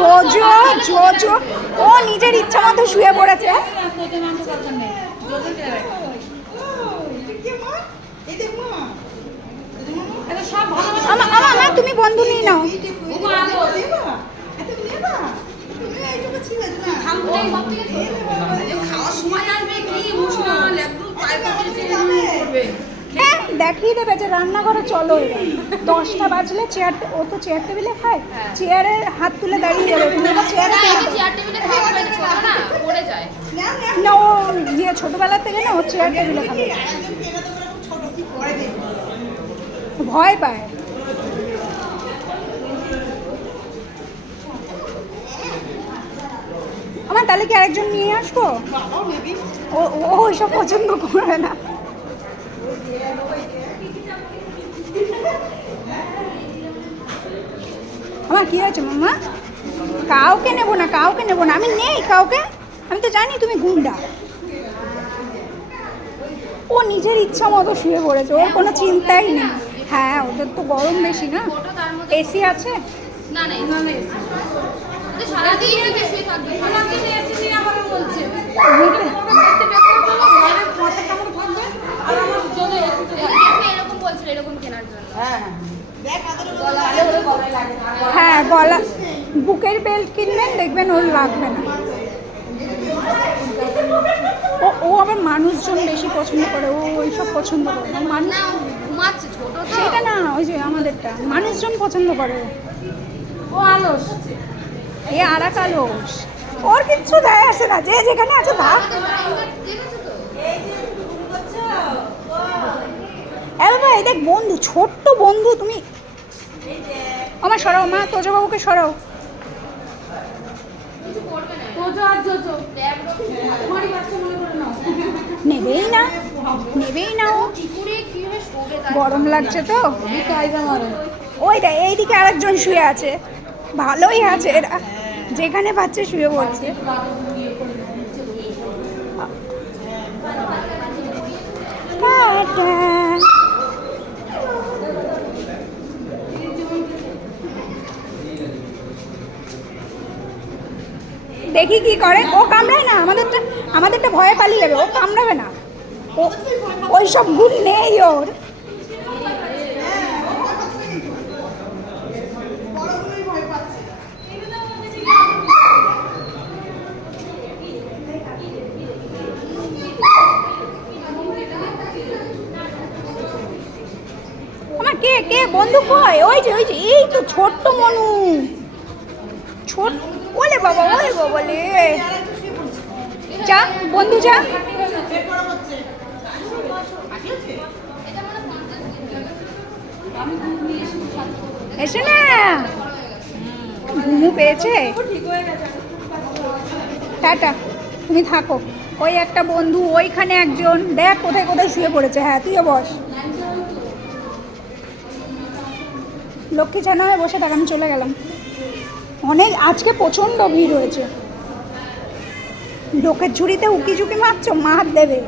Tojo JoJo ও নিজের ইচ্ছা মতো শুয়ে পড়েছে। আমার তুমি বন্ধু নিয়ে নাও। হ্যাঁ দেখিয়ে দেবে যে রান্নাঘরে চলো, 10টা বাজলে চেয়ার, ও তো চেয়ার টেবিলে খায়, চেয়ারে হাত তুলে দাঁড়িয়ে যাবে, চেয়ারে না ও ইয়ে ছোটবেলা থেকে না ও চেয়ার টেবিলে খাবে, ভয় পায়। আমার তাহলে কি আরেকজন নিয়ে আসবো? ও ওইসব পছন্দ করে না। আমার কি হয়েছে মামা? কাউকে নেবো না, কাউকে নেবো না, আমি নেই কাউকে, আমি তো জানি তুমি গুন্ডা। ও নিজের ইচ্ছা মতো শুয়ে পড়েছে, ওর কোনো চিন্তাই নেই। হ্যাঁ ওদের তো গরম বেশি না, এসি আছে হ্যাঁ গলা বুকের বেল্ট কিনবেন, দেখবেন ওর লাগবে না। ও আবার মানুষজন বেশি পছন্দ করে, ও ওইসব পছন্দ করে না, মানুষ সেটা না, ওই যে আমাদেরটা মানুষজন পছন্দ করে। ও আলস, এ আর এক আলস, ওর কিচ্ছু যায় আসে না, যে যেখানে আছে থাক। বাবা এই দেখ বন্ধু, ছোট্ট বন্ধু, তুমি আমার সরাও মা, তোজো বাবুকে সরাও। নেবেই না, নেবেই না, ও গরম লাগছে তো। ওইটা এইদিকে আরেকজন শুয়ে আছে, ভালোই আছে এরা, যেখানে পাচ্ছে শুয়ে পড়ছে। দেখি কি করে, ও কামড়ায় না, আমাদেরটা ভয়ে পালিয়ে যাবে, ও কামড়াবে না, ও ওই সব গুণ নেই ওর। আমার কে কে বন্ধু কয়? ওই যে এই তো ছোট্ট মনু, ছোট, ওলে বাবা লে, যা বন্ধু যা। এসে না ঘুমু পেয়েছে, টাটা তুমি থাকো। ওই একটা বন্ধু, ওইখানে একজন, দেখ কোথায় কোথায় শুয়ে পড়েছে। হ্যাঁ তুইও বস, লক্ষ্মী ছানা হয়ে বসে থাক, আমি চলে গেলাম। অনেক আজকে প্রচণ্ড ভিড় হয়েছে, লোকের ঝুড়িতে উকি ঝুঁকি মারছো, মার দেবে।